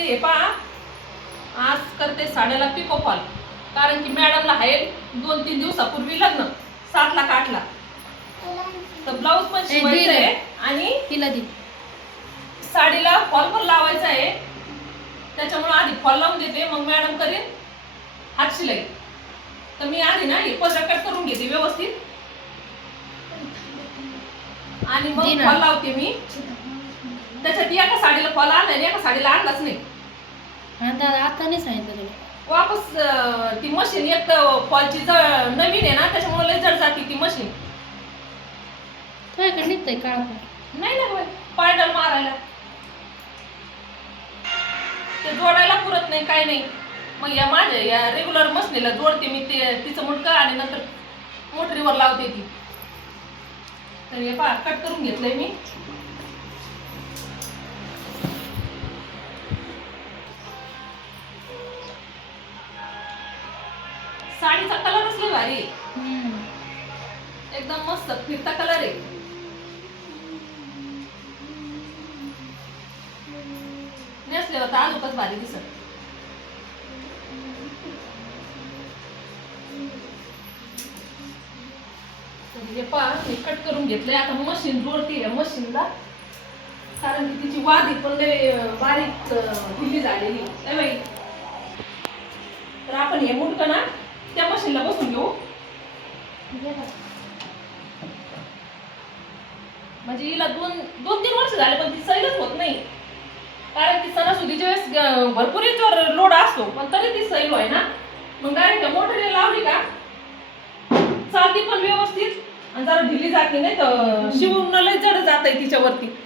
हे पहा, आज करते साड्याला पिको फॉल, कारण की मॅडमला आहे 2-3 दिवसापूर्वी लग्न 7 लाख 8 लाख, तर ब्लाऊज पण शिवायचं आहे आणि तिला दे साडीला फॉल पण लावायचा आहे. त्याच्यामुळे आधी फॉल लावून देते, मग मॅडम करेन हात शिलाई. तर मी आधी ना हे पदर कट करून घेते व्यवस्थित आणि मग फॉल लावते. मी त्याच्यात एका साडीला फॉल आणला आणि एका साडीला आणलाच नाही. आता नाही सांगितलं तुला वापस ती मशीन एक फॉलची नवीन आहे ना, त्याच्यामुळे लय जड जाते ती मशीन. तुझ्याकडे निघतंय काळा नाही ना पायडल मारायला ते जोडायला पुरत नाही, काय नाही. मग या माझ्या या रेग्युलर मशीनीला जोडते मी तिचं मुंडकं आणि नंतर मोटरीवर लावते ती. तर हे पहा कट करून घेतलंय मी. साडीचा कलरच लय भारी, एकदम मस्त फिरता कलर आहे. नेसल्यावर तर अजूनच भारी दिसत. हे पहा मी कट करून घेतलंय. आता मशीन जोडते या मशीनला, कारण की तिची वादी पण लय बारीक ढिली झालेली आहे बाई. तर आपण हे मुंडकं ना त्या मशीनला बसून घेऊ, म्हणजे हिला 2-3 वर्ष झाले पण ती सैलच होत नाही, कारण की सणासुदीच्या वेळेस भरपूर याच्यावर लोड असतो, पण तरी ती सैल आहे ना. मग डायरेक्ट मोटरीला लावली का चालती पण व्यवस्थित आणि जरा ढिली जाते, नाही तर शिवून लय जड जात आहे तिच्यावरती.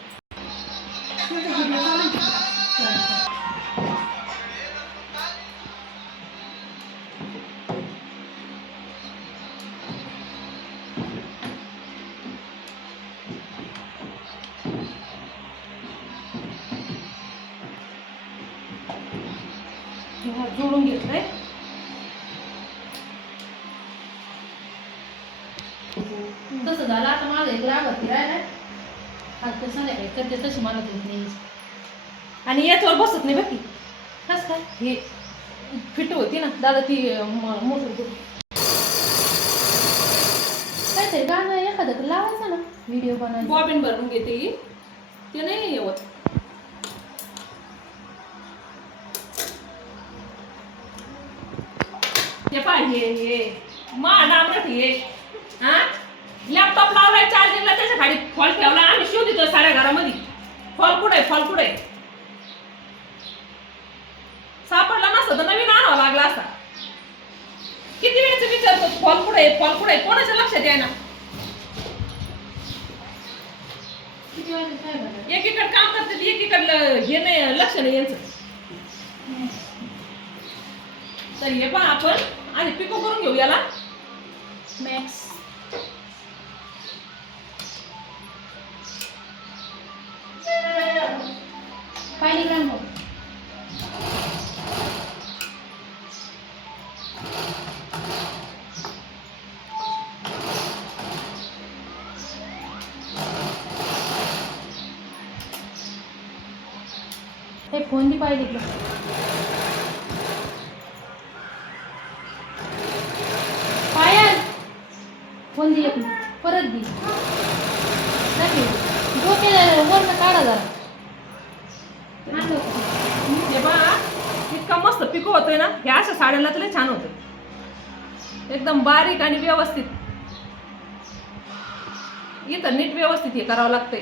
जोडून घेतलंय. तसं झालं. आता माझं एक रागवती राहिलाय, आता संध्याकाळी करते तशी मला देत नाही. आणि याच्यावर बसत नाही बाकी कसं काय हे फिट होती ना दादा ती मोटर. काहीतरी गाणं एखादं लावायचं ना, व्हिडिओ बनवायचा. बॉबिन भरून घेते ही, ते नाही येवत. हे पाहिजे हे डांबरट हे हा लॅपटॉप लावलाय चार्जिंगला, त्याच्या खाली फॉल ठेवला. आम्ही शोधितो साऱ्या घरामध्ये फॉल कुठे फॉल कुठे सापडला नसता तर नवीन आणावा लागला असता. किती वेळेच विचारतो फॉल कुठे फॉल कुठे, कोणाच्या लक्षात येईना. एकीकडे काम करते एकीकडलं हे नाही, लक्ष नाही यांचं. तर हे पण आपण आधी पिको करून घेऊ याला मॅक्स. पाणी काम हो. हे फोन दी पाहिजे पायल, फोन दे एक परत दे. डोक्याला वरनं काढा जरा. हे बघा इतका मस्त पिको होतोय ना, हे अशा साड्यांना तर छान होतं, एकदम बारीक आणि व्यवस्थित. इथं नीट व्यवस्थित हे करावं लागतंय,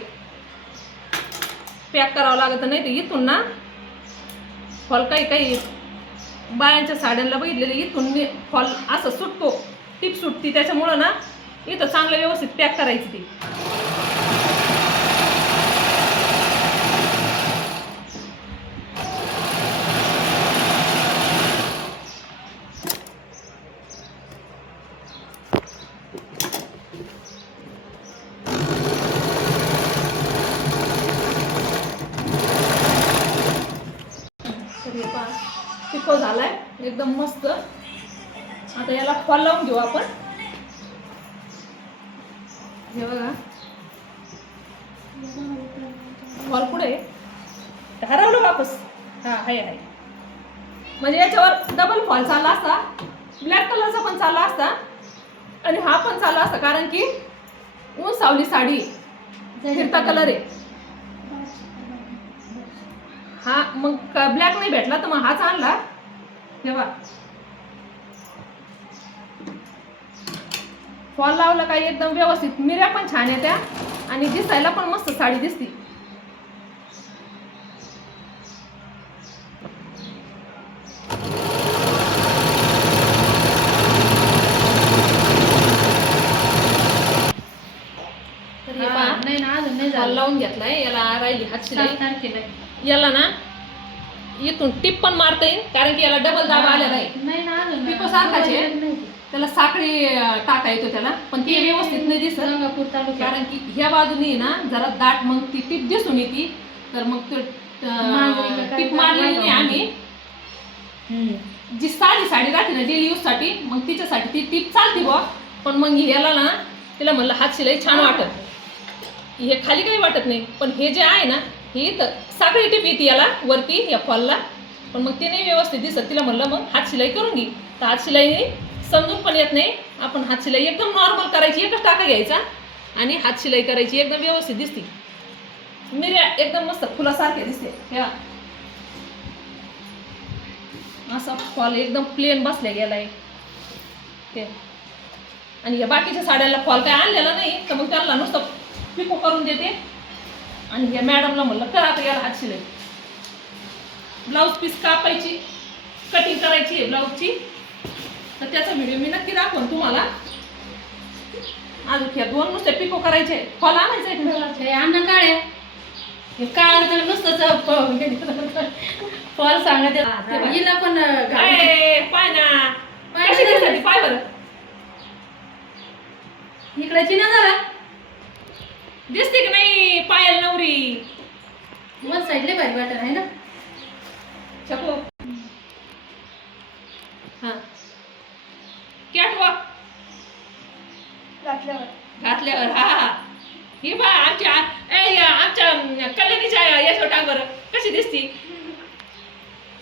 पॅक करावं लागतं, नाही तर इथून ना फॉल काही बायांच्या साड्यांना बघितलेले इथून फॉल असं सुटतो, टिप सुटती. त्याच्यामुळं ना इथं चांगलं व्यवस्थित पॅक करायची ती. पिको झालाय एकदम मस्त. आता याला फॉल लावून घेऊ आपण. हे बघा फॉल पुढे हरवलं वापस. हा आहे. म्हणजे याच्यावर डबल फॉल चालला असता, ब्लॅक कलरचा पण चालला असता आणि हा पण चालला असता, कारण की ऊन सावली साडी फिरता कलर आहे हा. मग ब्लॅक नाही भेटला तर मग हाच आणला. तेव्हा फॉल लावला काही एकदम व्यवस्थित, मिऱ्या पण छान येत्या आणि दिसायला पण मस्त साडी दिसती. तर हे पहा, नाही ना अजून नाही फॉल झालं. लावून घेतलाय. याला राहिली हात 7 शिलाई. तारखेला याला ना इथून टिप पण मारता येईल, कारण की याला डबल दाब आलेला आहे. नाही ना अजून पिको सारखाच आहे. त्याला साखळी टाका येतो त्याला, पण ते व्यवस्थित नाही दिसत, गंगापूर तालुक्यात कारण की ह्या बाजूनी ना जरा दाट मग ती टीप दिसून येते. तर मग ते टीप मारलेली नाही आम्ही. जी साडी राहते ना डेली यूज साठी, मग तिच्यासाठी ती टीप चालते बुवा. पण मग याला ना तिला म्हणलं हात शिलाई छान वाटत, हे खाली काही वाटत नाही. पण हे जे आहे ना, ही साखळी टीप येते याला वरती या फॉलला, पण मग ते नाही व्यवस्थित दिसत. तिला म्हणलं मग हात शिलाई करून घे. तर हात शिलाई समजून पण येत नाही. आपण हात शिलाई एकदम नॉर्मल करायची, एकच टाका घ्यायचा आणि हात शिलाई करायची, एकदम व्यवस्थित दिसते. मिऱ्या एकदम मस्त फुलासारखे दिसते. ह्या असा फॉल एकदम प्लेन बसल्या गेलाय ते. आणि या बाकीच्या साड्याला फॉल काय आणलेला नाही, तर मग त्यांना नुसतं पिको करून देते. आणि या मॅडमला म्हणलं करा आता याला हात शिलाई. ब्लाऊज पीस कापायची, कटिंग करायची आहे ब्लाऊजची, तर त्याचा व्हिडिओ मी नक्की दाखवून तुम्हाला. अजून ह्या 2 नुसते पिको करायचे. फॉल आणायचं आहे अन्न काळे हे काळ तर नुसतंच फॉल सांगत हिला पण पाय ना कशी दिसते पाय बरं. इकडेची ना जरा दिसते की नाही पायल नवरी. वन साईडले भारी वाटत आहे ना. छको हा कॅटवॉक घातल्यावर हा. ही बा आमच्या कल्याणीच्या याच्यावर टाक बरं कशी दिसती,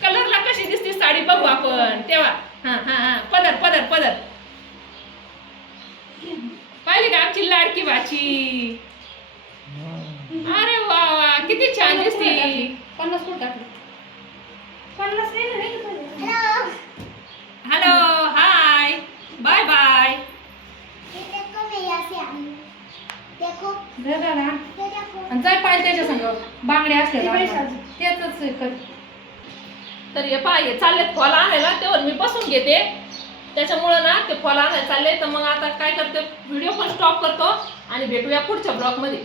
कलरला कशी दिसती साडी बघू आपण तेव्हा. हा हा हा पदर पदर पदर पाहिली का आमची लाडकी भाची. अरे वा वा किती छान दिसती. 50 फूट टाकले. Hello hi bye bye. जाय पाहिजे त्याच्या संग बांगड्या असल्या तेच कर. तर हे पाय चाललेत फॉल आणायला, तेव्हा मी बसून घेते. त्याच्यामुळं ना ते फॉल आणायला चालले. तर मग आता काय करते, व्हिडिओ पण स्टॉप करतो आणि भेटूया पुढच्या ब्लॉग मध्ये.